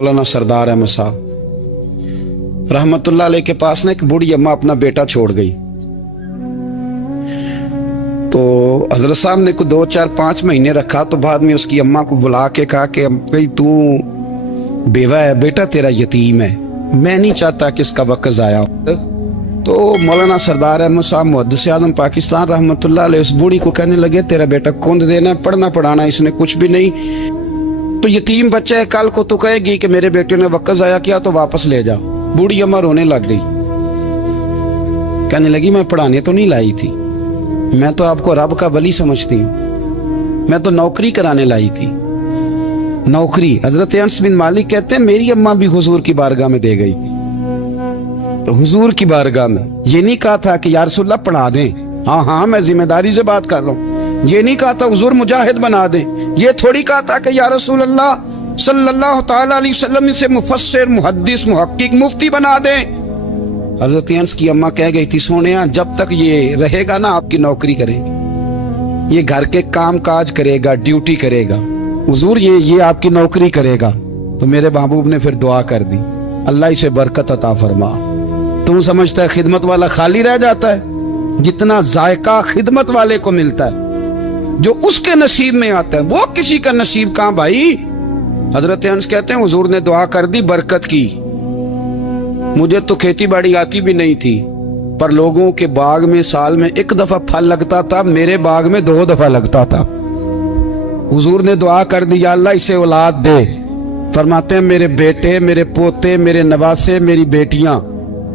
मौलाना सरदार अहमद साहब रहमतुल्लाह अलैह के पास ना एक बूढ़ी अम्मा अपना बेटा छोड़ गई। तो हजरत साहब ने को 2 4 5 महीने रखा। तो बाद में उसकी अम्मा को बुला के कहा कि भाई तू बेवा है, बेटा तेरा यतीम है, मैं नहीं चाहता कि इसका वक्त ज़ाया हो। तो मौलाना सरदार अहमद साहब मुहद्दिस आज़म पाकिस्तान रहमतुल्लाह अलैह उस बूढ़ी को कहने लगे तेरा बेटा कौन देना है, पढ़ना पढ़ाना इसने कुछ भी नहीं, तो यतीम बच्चा है, कल को तो कहेगी कि मेरे बेटे ने वक्त ज़ाया किया तो वापस ले जाओ। बूढ़ी अम्मा रोने लग गई, कहने लगी मैं पढ़ाने तो नहीं लाई थी, मैं तो आपको रब का वली समझती हूँ, मैं तो नौकरी कराने लाई थी। नौकरी हजरत अनस बिन मालिक कहते हैं मेरी अम्मा भी हुजूर की बारगाह में दे गई थी। तो हुजूर की बारगाह में ये नहीं कहा था कि या रसूलल्लाह पढ़ा दें, हाँ हाँ मैं जिम्मेदारी से बात कर रहा हूँ, ये नहीं कहा था हुजूर मुजाहिद बना दें, ये थोड़ी कहा था कि या रसूलल्लाह सल्लल्लाहु तआला अलैहि वसल्लम से मुफस्सिर मुहद्दिस मुहक्किक मुफ्ती बना दें। हजरत अनस की अम्मा कह गई थी सोनिया जब तक ये रहेगा ना आपकी नौकरी करेगी, ये घर के काम काज करेगा, ड्यूटी करेगा, हुजूर ये आपकी नौकरी करेगा। तो मेरे महबूब ने फिर दुआ कर दी अल्लाह इसे बरकत अता फरमा। तुम समझता है खिदमत वाला खाली रह जाता है? जितना जायका खिदमत वाले को मिलता है, जो उसके नसीब में आता है, वो किसी का नसीब कहां भाई। हजरत अनस कहते हैं हुजूर ने दुआ कर दी बरकत की। मुझे तो खेती बाड़ी आती भी नहीं थी, पर लोगों के बाग में साल में 1 दफा फल लगता था, मेरे बाग में 2 दफा लगता था। हुजूर ने दुआ कर दी या अल्लाह इसे औलाद दे। फरमाते हैं मेरे बेटे, मेरे पोते, मेरे नवासे, मेरी बेटियां,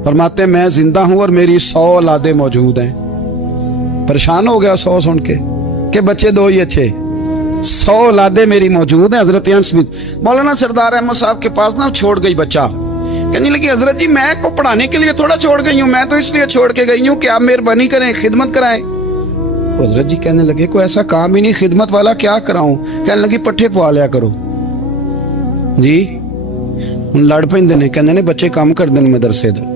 फरमाते हैं मैं जिंदा हूं और मेरी 100 औलादे मौजूद हैं। परेशान हो गया 100 सुन के बच्चे 2 ही अच्छे, 100 औलादे मेरी मौजूद हैं। हजरत अनस बिन मौलाना सरदार अहमद साहब के पास ना छोड़ गई बच्चा, कहने लगी हजरत जी मैं को पढ़ाने के लिए थोड़ा छोड़ गई हूँ, मैं तो इसलिए छोड़ के गई हूँ कि आप मेहरबानी करें खिदमत कराएं। हजरत जी कहने लगे कोई ऐसा काम ही नहीं, खिदमत वाला क्या कराऊं। कहने लगी पट्ठे पवा लिया करो जी। लड़ पेंदे ने, कहने ने बच्चे काम कर दें मदरसे दे।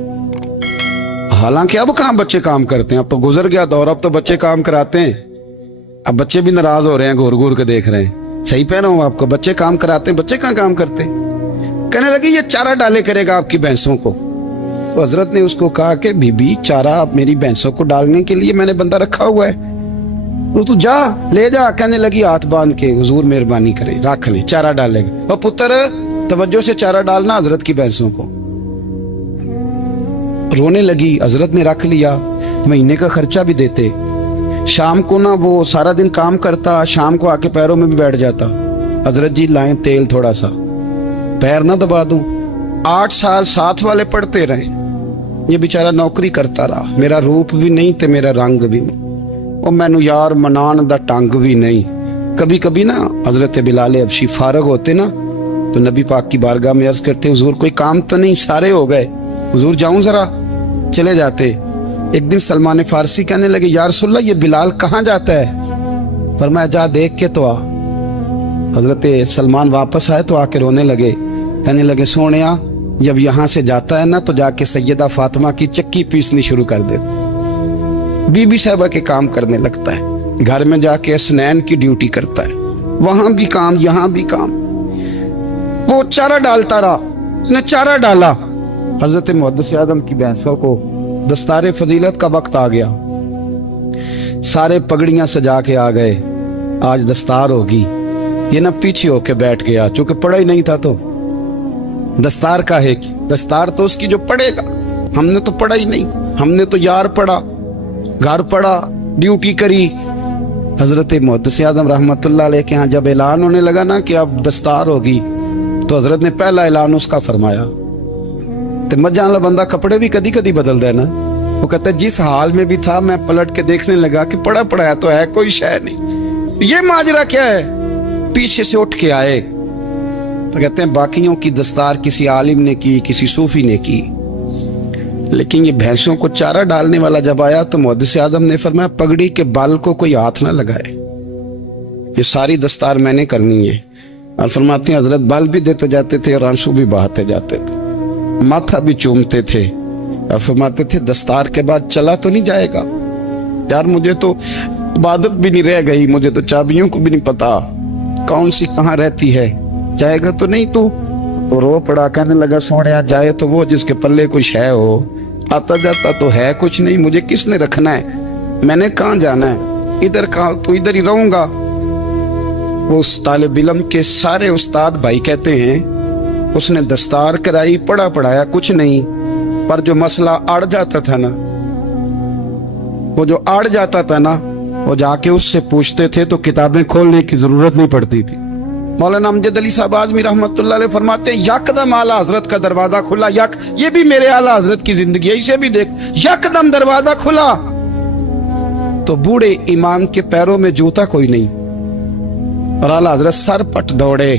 हालांकि अब कहाँ बच्चे काम करते हैं, अब तो गुजर गया दौर, अब तो बच्चे काम कराते हैं। अब बच्चे भी नाराज हो रहे हैं, घूर घूर के देख रहे हैं। सही कह रहा हूं आपको, बच्चे काम कराते हैं, बच्चे कहाँ काम करते। कहने लगी ये चारा डाले करेगा आपकी भैंसों को। तो हजरत ने उसको कहा कि बीबी चारा मेरी भैंसों को डालने के लिए मैंने बंदा रखा हुआ है, तो तू जा ले जा। कहने लगी हाथ बांध के हुजूर मेहरबानी करे रख ले, चारा डालेगा। और पुत्र तवज्जो से चारा डालना हजरत की भैंसों को। रोने लगी, हजरत ने रख लिया, महीने का खर्चा भी देते। शाम को ना वो सारा दिन काम करता, शाम को आके पैरों में भी बैठ जाता, हजरत जी लाएं तेल थोड़ा सा, पैर ना दबा दूं। 8 साल साथ वाले पढ़ते रहे, ये बेचारा नौकरी करता रहा, मेरा रूप भी नहीं ते मेरा रंग भी नहीं, और मैनू यार मनान दा टंग भी नहीं। कभी कभी ना हजरत बिलाल हबशी फारग होते ना तो नबी पाक की बारगाह में अर्ज करते हुजूर कोई काम तो नहीं, सारे हो गए, हुजूर जाऊं जरा, चले जाते। एक दिन सलमान फारसी कहने लगे या रसूलल्लाह ये बिलाल कहाँ जाता है। फरमाया जा देख के तो आ। हजरत सलमान वापस आए तो आके रोने लगे, कहने लगे सोनिया जब यहाँ से जाता है ना तो जाके सैयदा फातिमा की चक्की पीसनी शुरू कर देता, बीबी साहबा के काम करने लगता है, घर में जाके स्नैन की ड्यूटी करता है, वहां भी काम यहाँ भी काम। वो चारा डालता रहा, उसने चारा डाला। हजरत मुहद्दिस आज़म की भैंसों को दस्तारे फजीलत का वक्त आ गया, सारे पगड़ियां सजा के आ गए, आज दस्तार होगी। ये ना पीछे होके बैठ गया, चूंकि पढ़ा ही नहीं था तो दस्तार का है कि दस्तार तो उसकी जो पढ़ेगा, हमने तो पढ़ा ही नहीं, हमने तो यार पढ़ा, घर पढ़ा, ड्यूटी करी। हजरत मुहद्दिस आज़म रहमतुल्लाह अलैह के यहाँ जब ऐलान होने लगा ना कि अब दस्तार होगी, तो हजरत ने पहला ऐलान उसका फरमाया। तो मजान वाला बंदा कपड़े भी कदी कदी बदल देना, वो कहता है जिस हाल में भी था मैं पलट के देखने लगा कि पढ़ा पढ़ाया तो है, कोई शय नहीं, ये माजरा क्या है। पीछे से उठ के आए तो कहते हैं बाकियों की दस्तार किसी आलिम ने की, किसी सूफी ने की, लेकिन ये भैंसों को चारा डालने वाला जब आया तो मुहद्दिस आज़म ने फरमाया पगड़ी के बाल को कोई हाथ ना लगाए, ये सारी दस्तार मैंने करनी है। और फरमाते हैं हजरत बाल भी देते जाते थे और आंसू भी बहाते जाते थे, माथा भी चूमते थे, और फरमाते थे दस्तार के बाद चला तो नहीं जाएगा यार, मुझे तो इबादत भी नहीं रह गई, मुझे तो चाबियों को भी नहीं पता कौन सी कहाँ रहती है, जाएगा तो नहीं तू। वो रो पड़ा, कहने लगा सोने जाए तो वो जिसके पल्ले कोई शय हो, आता जाता तो है कुछ नहीं, मुझे किसने रखना है, मैंने कहाँ जाना है, इधर कहाँ तो इधर ही रहूंगा। वो उस तालिब इल्म के सारे उस्ताद भाई कहते हैं उसने दस्तार कराई, पढ़ा पढ़ाया कुछ नहीं, पर जो मसला अड़ जाता था ना, वो जो अड़ जाता था ना, वो जाके उससे पूछते थे तो किताबें खोलने की जरूरत नहीं पड़ती थी। मौलाना अमजद अली साहब आजमी रहमतुल्लाह अलैह फरमाते हैं यकदम आला हजरत का दरवाजा खुला, ये भी मेरे आला हजरत की जिंदगी है, इसे भी देख, यकदम दरवाजा खुला तो बूढ़े इमाम के पैरों में जूता कोई नहीं, और आला हजरत सर पट दौड़े।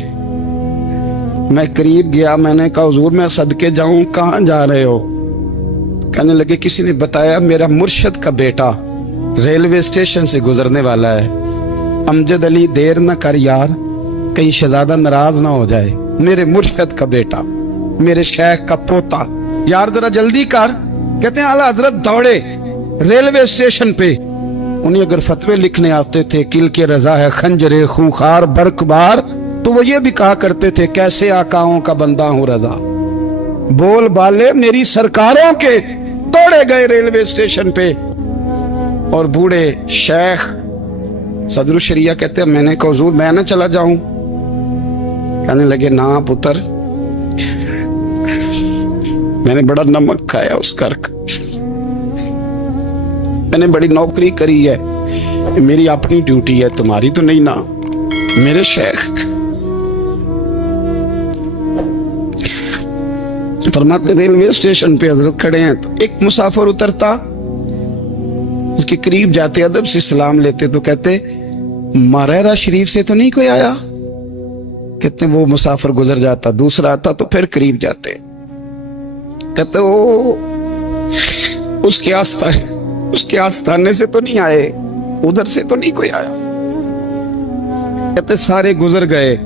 मैं करीब गया, मैंने कहा हुजूर मैं सदके जाऊं, कहां जा रहे हो? कहने लगे किसी ने बताया मेरा मुर्शद का बेटा रेलवे स्टेशन से गुजरने वाला है, अमजद अली देर न कर यार, कहीं शहजादा नाराज ना हो जाए, मेरे मुर्शद का बेटा, मेरे शेख का पोता, यार जरा जल्दी कर। कहते हैं आला हजरत दौड़े रेलवे स्टेशन पे, उन्हें अगर फतवे लिखने आते थे किल के रजा है खंजरे खूंखार बरकबार, तो वो ये भी कहा करते थे कैसे आकाओं का बंदा हूं रजा, बोल बाले मेरी सरकारों के। दौड़े गए रेलवे स्टेशन पे, और बूढ़े शेख सदरुल शरिया कहते हैं मैंने कहा हुजूर मैं ना चला जाऊं? कहने लगे ना पुत्र, मैंने बड़ा नमक खाया उस घर का, मैंने बड़ी नौकरी करी है, मेरी अपनी ड्यूटी है, तुम्हारी तो नहीं ना। मेरे शेख फरमाते रेलवे स्टेशन पे हजरत खड़े हैं, तो एक मुसाफिर उतरता, उसके करीब जाते अदब से सलाम लेते तो कहते मारेरा शरीफ से तो नहीं कोई आया? कहते वो मुसाफिर गुजर जाता, दूसरा आता तो फिर करीब जाते, कहते ओ उसके आस्थाने से तो नहीं आए, उधर से तो नहीं कोई आया। कहते सारे गुजर गए,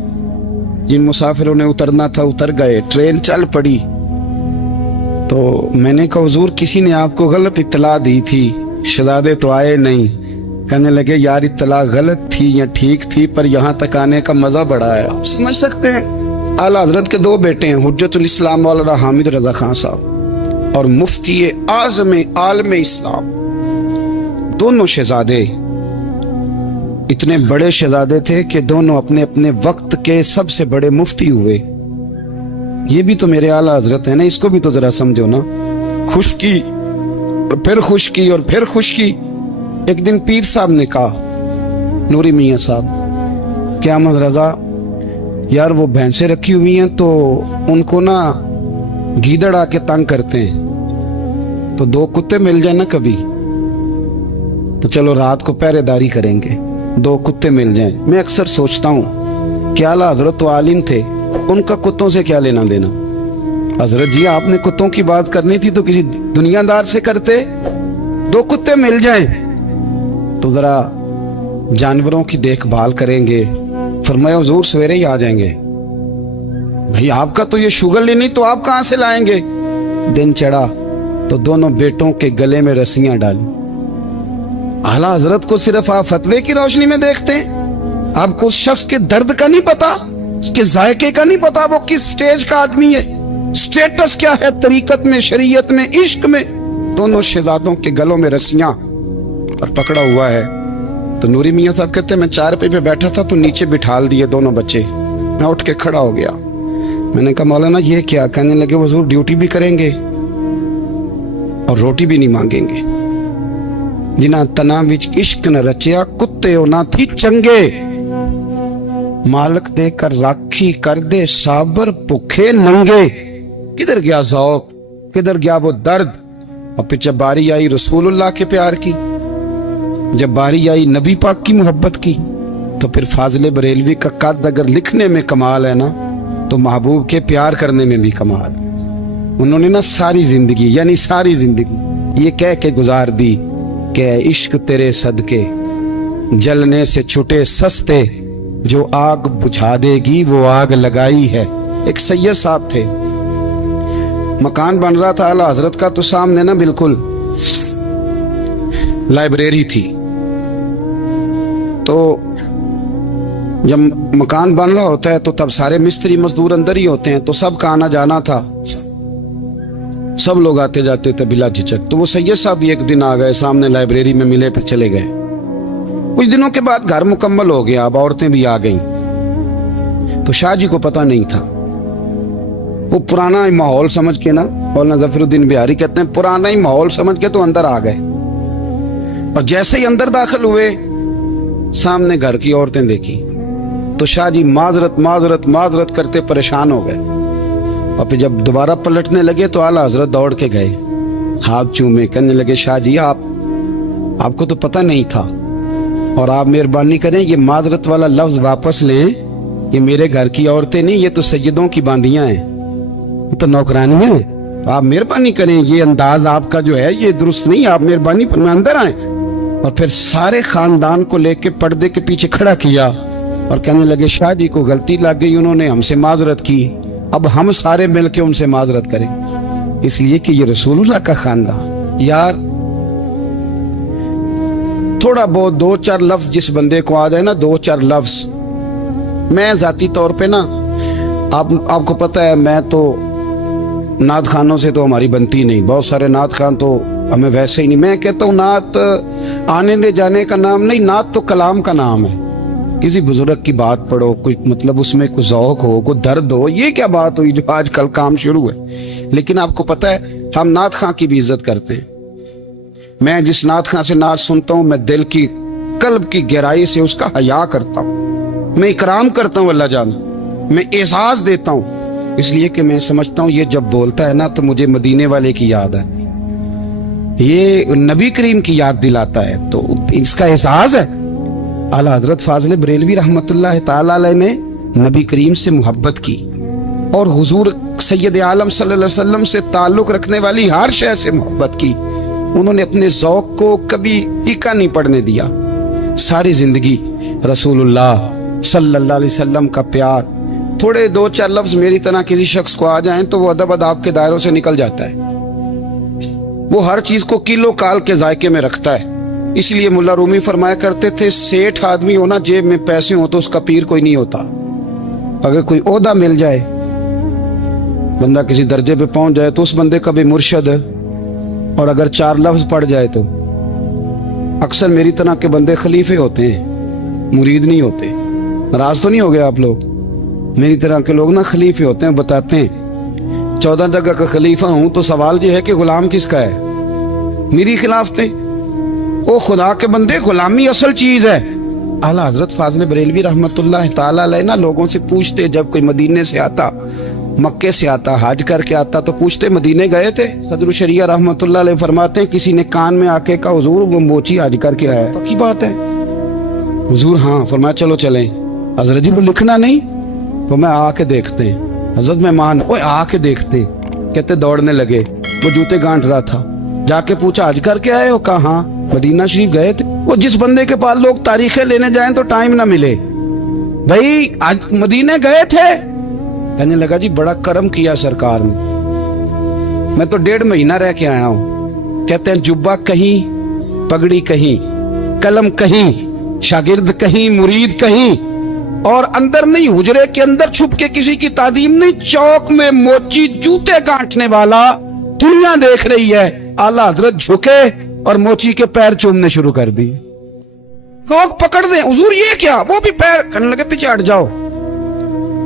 जिन मुसाफिरों ने उतरना था उतर गए, ट्रेन चल पड़ी। तो मैंने कहा हुजूर किसी ने आपको गलत इत्तला दी थी, शहजादे तो आए नहीं। कहने लगे यार इत्तला गलत थी या ठीक थी, पर यहाँ तक आने का मजा बड़ा है, आप समझ सकते हैं। आला हजरत के दो बेटे हैं, हुज्जतुल इस्लाम मौलाना हामिद रजा खान साहब और मुफ्ती आज़म आलम इस्लाम, दोनों शहजादे इतने बड़े शहजादे थे कि दोनों अपने अपने वक्त के सबसे बड़े मुफ्ती हुए। ये भी तो मेरे आला हजरत है ना, इसको भी तो जरा समझो ना। खुशकी और फिर खुशकी और फिर खुशकी। एक दिन पीर साहब ने कहा नूरी मियाँ साहब क्या अहमद रजा यार वो भैंसें रखी हुई हैं तो उनको ना गीदड़ आके तंग करते हैं, तो दो कुत्ते मिल जाए ना कभी, तो चलो रात को पहरेदारी करेंगे, दो कुत्ते मिल जाएं। मैं अक्सर सोचता हूँ क्या आला हजरत तो आलिम थे, उनका कुत्तों से क्या लेना देना। हजरत जी आपने कुत्तों की बात करनी थी तो किसी दुनियादार से करते, दो कुत्ते मिल जाएं तो जरा जानवरों की देखभाल करेंगे। फरमाया हुजूर सवेरे ही आ जाएंगे। भाई आपका तो ये शुगर ही नहीं, तो आप कहां से लाएंगे? दिन चढ़ा तो दोनों बेटों के गले में रस्सियां डाली। आला हजरत को सिर्फ आप फतवे की रोशनी में देखते हैं, आपको उस शख्स के दर्द का नहीं पता, उसके जायके का नहीं पता, वो किस स्टेज का आदमी है, स्टेटस क्या है तरीकत में, शरीयत में, इश्क में। दोनों शहजादों के गलों में रस्सियां और पकड़ा हुआ है। तो नूरी मियाँ साहब कहते हैं मैं चारपाई पे बैठा था तो नीचे बिठाल दिए दोनों बच्चे, मैं उठ के खड़ा हो गया। मैंने कहा मौलाना ये क्या? कहने लगे हुजूर ड्यूटी भी करेंगे और रोटी भी नहीं मांगेंगे। जिन्हां तना विच इश्क न रचिया कुत्ते हो ना थी चंगे, मालक दे कर राखी कर दे साबर भुखे नंगे। किधर गया ज़ौक़, किधर गया वो दर्द? और फिर जब बारी आई रसूलुल्लाह के प्यार की, जब बारी आई नबी पाक की मोहब्बत की, तो फिर फाजिल बरेलवी का कद अगर लिखने में कमाल है ना, तो महबूब के प्यार करने में भी कमाल। उन्होंने ना सारी जिंदगी यानी सारी जिंदगी ये कह के गुजार दी कि इश्क तेरे सदके जलने से छुटे सस्ते, जो आग बुझा देगी वो आग लगाई है। एक सैयद साहब थे, मकान बन रहा था आला हजरत का, तो सामने ना बिल्कुल लाइब्रेरी थी। तो जब मकान बन रहा होता है तो तब सारे मिस्त्री मजदूर अंदर ही होते हैं, तो सबका आना जाना था, सब लोग आते जाते थे बिला झिझक। तो वो सैयद साहब भी एक दिन आ गए, सामने लाइब्रेरी में मिले, फिर चले गए। कुछ दिनों के बाद घर मुकम्मल हो गया, अब औरतें भी आ गईं। तो शाह जी को पता नहीं था। वो पुराना माहौल समझ के ना, मौलाना ज़फ़रुद्दीन बिहारी कहते हैं, पुराना ही माहौल समझ के तो अंदर आ गए। और जैसे ही अंदर दाखिल हुए, सामने घर की औरतें देखी तो शाह जी माजरत माजरत माजरत करते परेशान हो गए। और फिर जब दोबारा पलटने लगे तो आला हजरत दौड़ के गए, हाथ चूमे, कहने लगे शाह जी आपको तो पता नहीं था, और आप मेहरबानी करें ये माजरत वाला लफ्ज वापस लें। ये मेरे घर की औरतें नहीं, ये तो सैयदों की बांदियां हैं, ये तो नौकरानी है। तो आप मेहरबानी करें, ये अंदाज आपका जो है ये दुरुस्त नहीं, आप मेहरबानी फरमाएं अंदर आए। और फिर सारे खानदान को लेके पर्दे के पीछे खड़ा किया और कहने लगे शाह जी को गलती लग गई, उन्होंने हमसे माजरत की, अब हम सारे मिलके उनसे माजरत करें, इसलिए कि ये रसूलुल्लाह का खानदान। यार थोड़ा बहुत 2-4 लफ्ज जिस बंदे को आ जाए ना, 2-4 लफ्ज, मैं जाती तौर पे ना, आपको पता है मैं तो नात खानों से तो हमारी बनती नहीं, बहुत सारे नात खान तो हमें वैसे ही नहीं। मैं कहता हूँ नात आने दे जाने का नाम नहीं, नात तो कलाम का नाम है। किसी बुजुर्ग की बात पढ़ो, कुछ मतलब उसमें कुछ ज़ौक़ हो, कुछ दर्द हो, ये क्या बात हुई जो आजकल काम शुरू है। लेकिन आपको पता है हम नात खां की भी इज्जत करते हैं। मैं जिस नात खां से नात सुनता हूँ, मैं दिल की कल्ब की गहराई से उसका हया करता हूँ, मैं इकराम करता हूँ अल्लाह जान, मैं एहसास देता हूँ, इसलिए कि मैं समझता हूँ ये जब बोलता है ना तो मुझे मदीने वाले की याद आती है, ये नबी करीम की याद दिलाता है, तो इसका एहसास है। आला हजरत फाजिल बरेलवी रहमतुल्लाह ताला अलैह ने नबी करीम से मोहब्बत की और हुजूर सैयद आलम सल्लल्लाहु अलैहि वसल्लम से ताल्लुक रखने वाली हर शय से मोहब्बत की। उन्होंने अपने ज़ौक़ को कभी फीका नहीं पड़ने दिया। सारी जिंदगी रसूलुल्लाह सल्लल्लाहु अलैहि वसल्लम का प्यार। थोड़े 2-4 लफ्ज मेरी तरह किसी शख्स को आ जाएं तो वो अदब अदाब के दायरों से निकल जाता है। वो हर चीज को किलो काल के जायके में रखता है। इसलिए मुल्ला रूमी फरमाया करते थे, सेठ आदमी होना जेब में पैसे हो तो उसका पीर कोई नहीं होता। अगर कोई ओहदा मिल जाए, बंदा किसी दर्जे पे पहुंच जाए तो उस बंदे का भी मुर्शद है, और अगर 4 लफ्ज पढ़ जाए तो अक्सर मेरी तरह के बंदे खलीफे होते हैं, मुरीद नहीं होते। नाराज तो नहीं हो गए आप लोग? मेरी तरह के लोग ना खलीफे होते हैं, बताते हैं 14 जगह का खलीफा हूं तो सवाल ये है कि गुलाम किसका है? मेरी खिलाफ थे। ओ खुदा के बंदे, गुलामी असल चीज है। आला हजरत फाजिल बरेलवी रहमतुल्लाह ताला अलैह ना लोगों से पूछते, जब कोई मदीने से आता, मक्के से आता, हज करके आता तो पूछते मदीने गए थे? सदर शरिया रहमतुल्लाह अलैह फरमाते हैं किसी ने कान में आके कहा हुजूर वो मोची हज करके आया है। पक्की बात है हुजूर? हाँ। फरमाया चलो चलें। हजरत जी वो लिखना नहीं? तो मैं आके देखते हैं। हजरत मेहमान, ओए आके देखते। कहते दौड़ने लगे, वो जूते गांठ रहा था। जाके पूछा हज करके आए हो? कहा हाँ। मदीना शरीफ गए थे? वो जिस बंदे के पास लोग तारीखें लेने जाएं तो टाइम ना मिले, भाई आज मदीने गए थे? कहने लगा जी बड़ा करम किया सरकार ने, मैं तो 1.5 महीना रह के आया हूं। कहते हैं जुब्बा कहीं, पगड़ी कहीं, कलम कहीं, शागिर्द कहीं, मुरीद कहीं, और अंदर नहीं, हुजरे के अंदर छुप के किसी की तादीम नहीं, चौक में मोची जूते गांठने वाला दुनिया देख रही है। आला हजरत झुके और मोची के पैर चूमने शुरू कर दिए। लोग पकड़ दें, हुजूर ये क्या? वो भी पैर करने लगे, पीछे हट जाओ।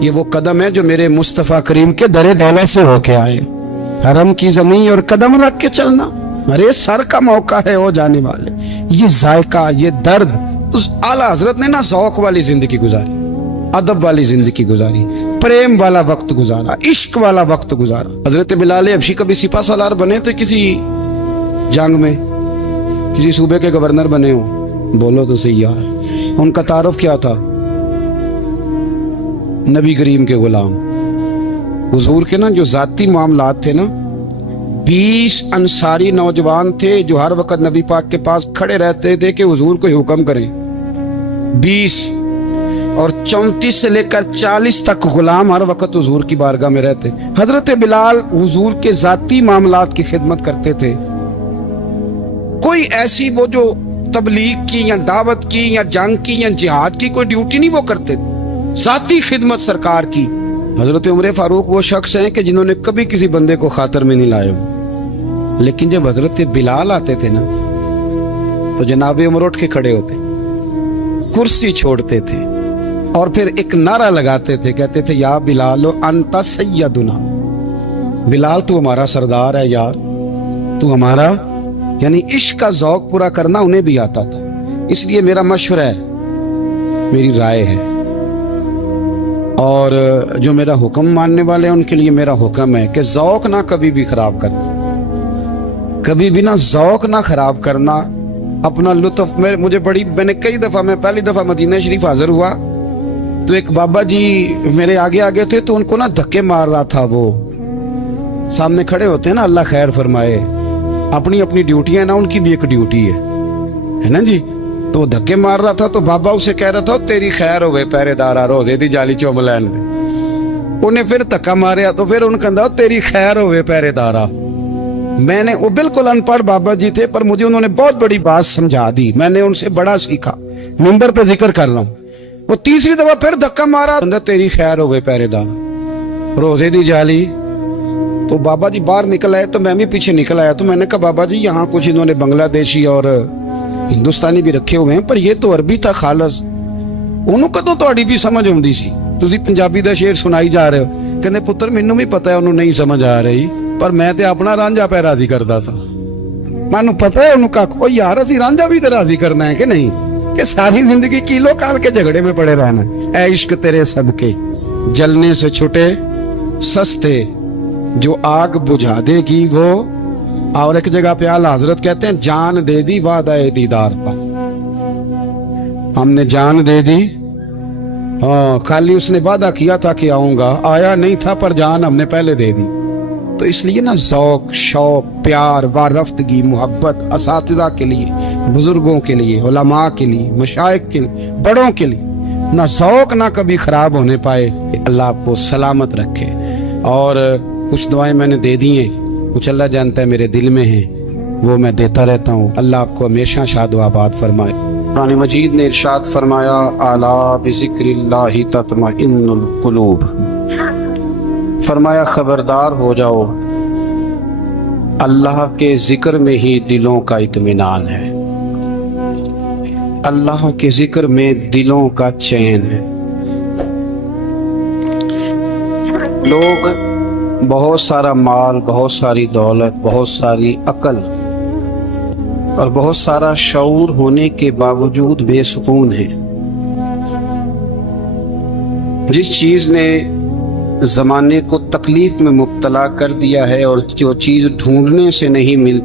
ये वो कदम है जो मेरे मुस्तफा करीम के दरे दौला से होके आए। हरम की जमीन और कदम रख के चलना, अरे सर का मौका है हो जाने वाले। ये जायका, ये दर्द, तो आला हजरत ने ना ज़ौक़ वाली जिंदगी गुजारी, अदब वाली जिंदगी गुजारी, प्रेम वाला वक्त गुजारा, इश्क वाला वक्त गुजारा। हजरत बिलाल हबशी कभी सिपा सालार बने थे किसी जंग में, किसी सूबे के गवर्नर बने हो? बोलो तो सही यार। उनका तारुफ क्या था? नबी करीम के गुलाम। हुजूर के ना जो जाती मामलात थे ना, 20 अंसारी नौजवान थे जो हर वक्त नबी पाक के पास खड़े रहते थे कि हुजूर को हुक्म करें। 20 और 34 से लेकर 40 तक गुलाम हर वक्त हुजूर की बारगाह में रहते। हजरत बिलाल हुजूर के जाती मामलात की खिदमत करते थे। कोई ऐसी वो जो तबलीग की या दावत की या जंग की या जिहाद की कोई ड्यूटी नहीं वो करते, ذاتی खिदमत सरकार की। हजरत उमर फारूक वो शख्स हैं कि जिन्होंने कभी किसी बंदे को खातर में नहीं लाए, लेकिन जब हजरत बिलाल आते थे ना तो जनाब उमर उठ के खड़े होते, कुर्सी छोड़ते थे और फिर एक नारा लगाते थे, कहते थे या बिलाल अंता सैयदुना, बिलाल तू हमारा सरदार है यार, तू हमारा। यानी इश्क का ज़ौक पूरा करना उन्हें भी आता था। इसलिए मेरा मशवरा है, मेरी राय है, और जो मेरा हुक्म मानने वाले हैं उनके लिए मेरा हुक्म है कि ज़ौक ना कभी भी खराब करना, कभी भी ना ज़ौक ना खराब करना, अपना लुत्फ। मैंने कई दफ़ा, मैं पहली दफ़ा मदीना शरीफ हाजिर हुआ तो एक बाबा जी मेरे आगे आगे थे, तो उनको ना धक्के मार रहा था। वो सामने खड़े होते हैं ना, अल्लाह खैर फरमाए, अपनी अपनी ड्यूटियां ना, उनकी भी एक ड्यूटी है ना जी। तो धक्के मार रहा था तो बाबा उसे कह रहा था तेरी खैर होवे पहरेदारा, रोजे दी जाली चुम लैन दे। उन्हें फिर धक्का मारिया तो फिर उन्हें कहता तेरी खैर होवे पहरेदारा। मैंने, वो बिल्कुल अनपढ़ बाबा जी थे, पर मुझे उन्होंने बहुत बड़ी बात समझा दी, मैंने उनसे बड़ा सीखा, मिंबर पे जिक्र कर रहा हूँ। वो तीसरी दफा फिर धक्का मारा, तेरी खैर होवे पहरेदारा, रोजे दी जाली। तो बाबा जी बाहर निकल आए तो मैं भी पीछे निकल आया। तो मैंने कहा बाबा जी यहाँ कुछ इन्होंने बांग्लादेशी और हिंदुस्तानी भी रखे हुए हैं, पर ये तो अरबी था खालस, उन्होंने कदों ਤੁਹਾਡੀ भी समझ आउंदी सी, ਤੁਸੀਂ पंजाबी ਦਾ शेर सुनाई जा रहे हो। कहते पुत्र ਮੈਨੂੰ भी पता है ਉਹਨੂੰ नहीं समझ आ रही, पर मैं ਤੇ ਆਪਣਾ ਰਾਂਝਾ ਪੈ ਰਾਜ਼ੀ ਕਰਦਾ ਸਾਂ। ਮੈਨੂੰ पता है ਉਹਨੂੰ ਕੱਖ, ਉਹ ਯਾਰ ਅਸੀਂ ਰਾਂਝਾ भी ਤੇ ਰਾਜ਼ੀ करना है कि नहीं, कि सारी जिंदगी किलो काल के झगड़े में पड़े रहना। ऐ इश्क तेरे सदके जलने से छुटे सस्ते, जो आग बुझा देगी वो। और एक जगह पे आला हजरत कहते हैं जान दे दी वादा दीदार पर, हमने जान दे दी। हाँ, खाली उसने वादा किया था कि आऊंगा, आया नहीं था, पर जान हमने पहले दे दी। तो इसलिए ना ज़ौक, शौक, प्यार, वारफ्तगी, मोहब्बत असातिज़ा के लिए, बुजुर्गों के लिए, उलमा के लिए, मशाइख के लिए, बड़ों के लिए, ना ज़ौक ना कभी ख़राब होने पाए। अल्लाह आपको सलामत रखे। और कुछ दुआएं मैंने दे दी हैं, कुछ अल्लाह जानता है मेरे दिल में है, वो मैं देता रहता हूँ। अल्लाह आपको हमेशा शाद व आबाद फरमाए। कुरान मजीद ने इरशाद फरमाया अला बिज़िक्रिल्लाहि तत्मइन्नुल कुलूब, फरमाया खबरदार हो जाओ, अल्लाह के जिक्र में ही दिलों का इत्मीनान है, अल्लाह के जिक्र में दिलों का चैन है। लोग बहुत सारा माल, बहुत सारी दौलत, बहुत सारी अकल और बहुत सारा शऊर होने के बावजूद बेसुकून है। जिस चीज ने जमाने को तकलीफ में मुब्तला कर दिया है और जो चीज ढूंढने से नहीं मिलती